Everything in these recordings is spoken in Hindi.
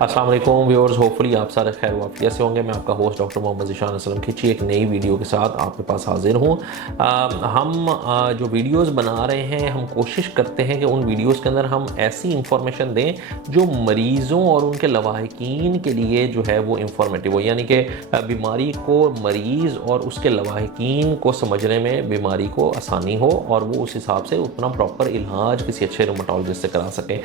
अस्सलाम वालेकुम व्यूअर्स, होपफुली आप सारे खैर वाफियत से होंगे। मैं आपका होस्ट डॉक्टर मोहम्मद ज़ीशान असलम खिची एक नई वीडियो के साथ आपके पास हाजिर हूँ। हम जो वीडियोस बना रहे हैं, हम कोशिश करते हैं कि उन वीडियोस के अंदर हम ऐसी इंफॉर्मेशन दें जो मरीज़ों और उनके लवाहिकीन के लिए जो है वो इंफॉर्मेटिव हो, यानी कि बीमारी को मरीज़ और उसके लवाहिकीन को समझने में बीमारी को आसानी हो और वो उस हिसाब से अपना प्रॉपर इलाज किसी अच्छे रोमेटोलॉजिस्ट से करा सकें।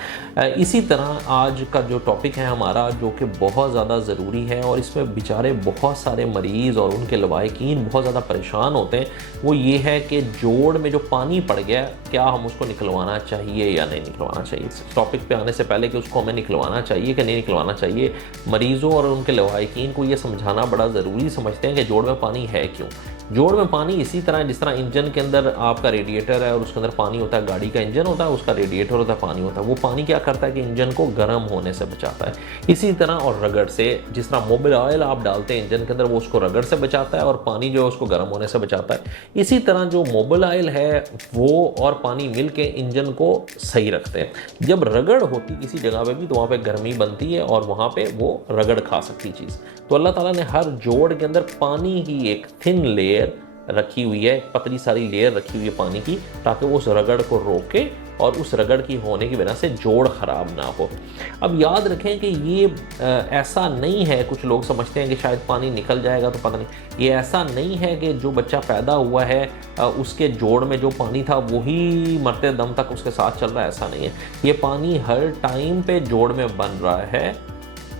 इसी तरह आज का जो टॉपिक है हमारा, जो कि बहुत ज़्यादा ज़रूरी है और इसमें बेचारे बहुत सारे मरीज़ और उनके लवाहिकीन बहुत ज़्यादा परेशान होते हैं, वो ये है कि जोड़ में जो पानी पड़ गया, क्या हम उसको निकलवाना चाहिए या नहीं निकलवाना चाहिए। इस टॉपिक पे आने से पहले कि उसको हमें निकलवाना चाहिए कि नहीं निकलवाना चाहिए, मरीज़ों और उनके लवाहिकीन को ये समझाना बड़ा ज़रूरी समझते हैं कि जोड़ में पानी है क्यों। जोड़ में पानी इसी तरह है जिस तरह इंजन के अंदर आपका रेडिएटर है और उसके अंदर पानी होता है, गाड़ी का इंजन होता है, उसका रेडिएटर होता है, पानी होता है। वो पानी क्या करता है कि इंजन को गर्म होने से बचाता है। इसी तरह और रगड़ से, जिस तरह मोबिल ऑयल आप डालते हैं इंजन के अंदर, वो उसको रगड़ से बचाता है और पानी जो है उसको गर्म होने से बचाता है। इसी तरह जो मोबिल ऑयल है वो और पानी मिल के इंजन को सही रखते हैं। जब रगड़ होती किसी जगह पे भी तो वहाँ पे गर्मी बनती है और वहाँ पे वो रगड़ खा सकती चीज़। तो अल्लाह ताला ने हर जोड़ के अंदर पानी की एक थिन लेयर रखी हुई है, पतली सारी लेयर रखी हुई है पानी की, ताकि वो उस रगड़ को रोके और उस रगड़ की होने की वजह से जोड़ ख़राब ना हो। अब याद रखें कि ये ऐसा नहीं है, कुछ लोग समझते हैं कि शायद पानी निकल जाएगा तो पता नहीं, ये ऐसा नहीं है कि जो बच्चा पैदा हुआ है उसके जोड़ में जो पानी था वही मरते दम तक उसके साथ चल रहा है, ऐसा नहीं है। ये पानी हर टाइम पे जोड़ में बन रहा है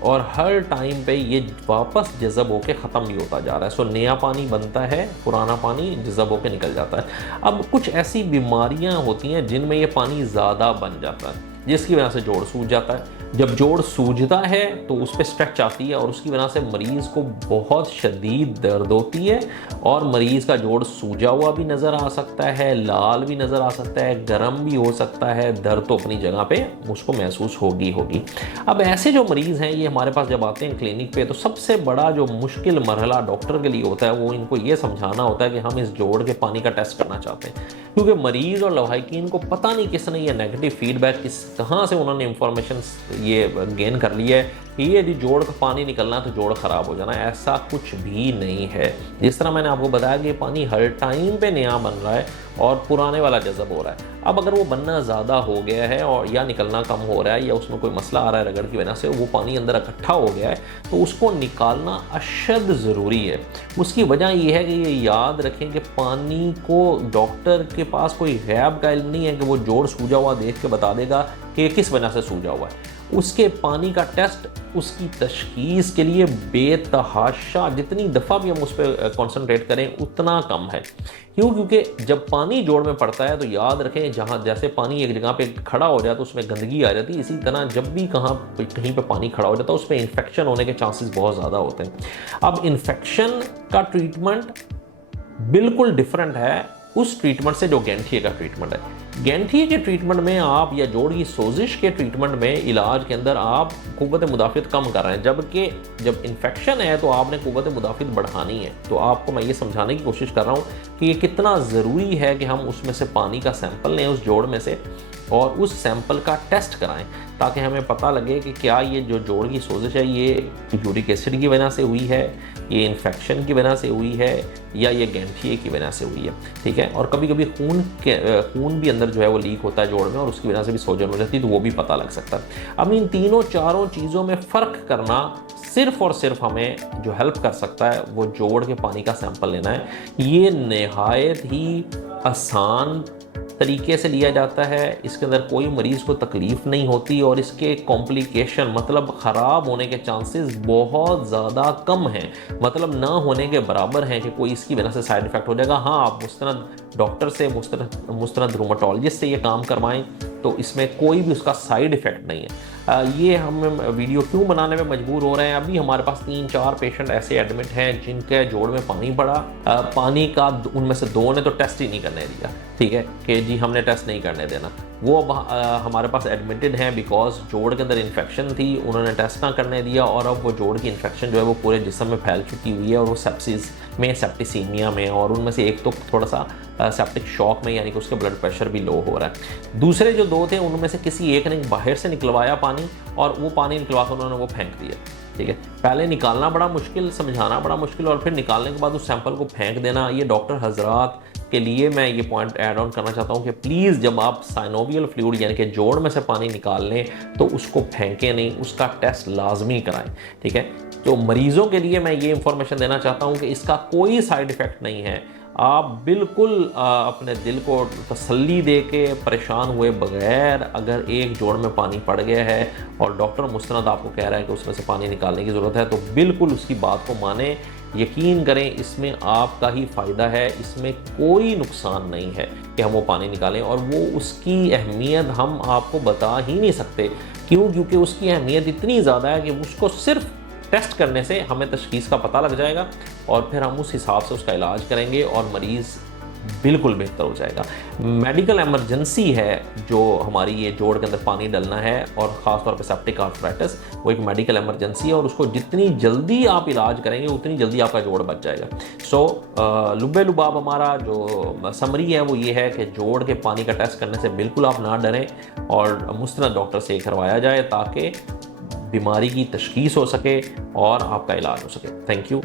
और हर टाइम पे ये वापस जज़ब होके ख़त्म भी होता जा रहा है। सो नया पानी बनता है, पुराना पानी जज़ब होके निकल जाता है। अब कुछ ऐसी बीमारियां होती हैं जिनमें ये पानी ज़्यादा बन जाता है, जिसकी वजह से जोड़ सूज जाता है। जब जोड़ सूजता है तो उस पर स्ट्रेच आती है और उसकी वजह से मरीज़ को बहुत शदीद दर्द होती है और मरीज़ का जोड़ सूजा हुआ भी नज़र आ सकता है, लाल भी नज़र आ सकता है, गर्म भी हो सकता है, दर्द तो अपनी जगह पे उसको महसूस होगी। अब ऐसे जो मरीज़ हैं ये हमारे पास जब आते हैं क्लिनिक पे, तो सबसे बड़ा जो मुश्किल मरहला डॉक्टर के लिए होता है वो इनको ये समझाना होता है कि हम इस जोड़ के पानी का टेस्ट करना चाहते हैं, क्योंकि मरीज़ और लवाहिकीन को पता नहीं किसने ये नेगेटिव फीडबैक कहाँ से उन्होंने इंफॉर्मेशन ये गेन कर लिया है कि ये यदि जोड़ का पानी निकलना है तो जोड़ ख़राब हो जाना है। ऐसा कुछ भी नहीं है। जिस तरह मैंने आपको बताया कि पानी हर टाइम पे नया बन रहा है और पुराने वाला जज़ब हो रहा है। अब अगर वो बनना ज़्यादा हो गया है और या निकलना कम हो रहा है या उसमें कोई मसला आ रहा है रगड़ की वजह से, वो पानी अंदर इकट्ठा हो गया है, तो उसको निकालना अशद ज़रूरी है। उसकी वजह ये है कि ये याद रखें कि पानी को डॉक्टर के पास कोई गैब का इल्म नहीं है कि वो जोड़ सूजा हुआ देख के बता देगा कि किस वजह से सूजा हुआ है। उसके पानी का टेस्ट उसकी तशखीस के लिए बेतहाशा, जितनी दफ़ा भी हम उस पर कंसंट्रेट करें उतना कम है। क्यों? क्योंकि जब पानी जोड़ में पड़ता है तो याद रखें, जहाँ जैसे पानी एक जगह पे खड़ा हो जाए तो उसमें गंदगी आ जाती है, इसी तरह जब भी कहीं पे पानी खड़ा हो जाता है उस पर इन्फेक्शन होने के चांसेस बहुत ज़्यादा होते हैं। अब इन्फेक्शन का ट्रीटमेंट बिल्कुल डिफरेंट है उस ट्रीटमेंट से जो गैंठिए का ट्रीटमेंट है। गैंठिए के ट्रीटमेंट में आप, या जोड़ की सोजिश के ट्रीटमेंट में, इलाज के अंदर आप कुव्वत मुदाफ़ित कम कर रहे हैं, जबकि जब इन्फेक्शन है तो आपने कुव्वत मुदाफ़ित बढ़ानी है। तो आपको मैं ये समझाने की कोशिश कर रहा हूँ कि ये कितना ज़रूरी है कि हम उसमें से पानी का सैंपल लें उस जोड़ में से और उस सैंपल का टेस्ट कराएं, ताकि हमें पता लगे कि क्या ये जो जोड़ की सोजिश है ये यूरिक एसिड की वजह से हुई है, ये इन्फेक्शन की वजह से हुई है, या ये गैंठिए की वजह से हुई है। ठीक है। और कभी कभी खून भी अंदर जो है वो लीक होता है जोड़ में और उसकी वजह से भी सोजन हो जाती है, तो वो भी पता लग सकता है। अब इन तीनों चारों चीज़ों में फ़र्क करना सिर्फ़ और सिर्फ हमें जो हेल्प कर सकता है वो जोड़ के पानी का सैंपल लेना है। ये नहायत ही आसान तरीके से लिया जाता है, इसके अंदर कोई मरीज़ को तकलीफ़ नहीं होती और इसके कॉम्प्लिकेशन, मतलब ख़राब होने के चांसेस बहुत ज़्यादा कम हैं, मतलब ना होने के बराबर हैं कि कोई इसकी वजह से साइड इफ़ेक्ट हो जाएगा। हाँ, आप मुस्तनद डॉक्टर से, मुस्तनद रूमेटोलॉजिस्ट से ये काम करवाएं तो इसमें कोई भी उसका साइड इफ़ेक्ट नहीं है। ये हम वीडियो क्यों बनाने में मजबूर हो रहे हैं, अभी हमारे पास 3-4 पेशेंट ऐसे एडमिट हैं जिनके जोड़ में पानी पड़ा, पानी का उनमें से 2 ने तो टेस्ट ही नहीं करने दिया। ठीक है कि जी हमने टेस्ट नहीं करने देना, वो अब हमारे पास एडमिटेड हैं बिकॉज जोड़ के अंदर इन्फेक्शन थी, उन्होंने टेस्ट ना करने दिया और अब वो जोड़ की इन्फेक्शन जो है वो पूरे जिस्म में फैल चुकी हुई है और वो सेप्सिस में, सेप्टिसीमिया में, और उनमें से एक तो थोड़ा सा सेप्टिक शॉक में, यानी कि उसका ब्लड प्रेशर भी लो हो रहा है। दूसरे जो 2 थे उनमें से किसी एक ने बाहर से निकलवाया पानी, और वो पानी निकलवा कर उन्होंने वो फेंक दिया। ठीक है, पहले निकालना बड़ा मुश्किल, समझाना बड़ा मुश्किल, और फिर निकालने के बाद उस सैंपल को फेंक देना। ये डॉक्टर हजरात के लिए मैं ये पॉइंट ऐड ऑन करना चाहता हूँ कि प्लीज़ जब आप साइनोवियल फ्लूइड यानी कि जोड़ में से पानी निकाल लें तो उसको फेंकें नहीं, उसका टेस्ट लाजमी कराएं। ठीक है, तो मरीज़ों के लिए मैं ये इंफॉर्मेशन देना चाहता हूँ कि इसका कोई साइड इफ़ेक्ट नहीं है। आप बिल्कुल अपने दिल को तसल्ली दे के परेशान हुए बगैर, अगर एक जोड़ में पानी पड़ गया है और डॉक्टर मुस्तनद आपको कह रहा है कि उसमें से पानी निकालने की ज़रूरत है, तो बिल्कुल उसकी बात को माने, यकीन करें, इसमें आपका ही फ़ायदा है, इसमें कोई नुकसान नहीं है कि हम वो पानी निकालें। और वो उसकी अहमियत हम आपको बता ही नहीं सकते। क्यों? क्योंकि उसकी अहमियत इतनी ज़्यादा है कि उसको सिर्फ टेस्ट करने से हमें तशख़ीस का पता लग जाएगा और फिर हम उस हिसाब से उसका इलाज करेंगे और मरीज़ बिल्कुल बेहतर हो जाएगा। मेडिकल इमरजेंसी है जो हमारी ये जोड़ के अंदर पानी डलना है, और ख़ास तौर पे सेप्टिक आर्थराइटिस, वो एक मेडिकल इमरजेंसी है और उसको जितनी जल्दी आप इलाज करेंगे उतनी जल्दी आपका जोड़ बच जाएगा। सो लुब्बे लुबाब हमारा जो समरी है वो ये है कि जोड़ के पानी का टेस्ट करने से बिल्कुल आप ना डरें और मुस्तनद डॉक्टर से करवाया जाए ताकि बीमारी की तशख़ीस हो सके और आपका इलाज हो सके। Thank you.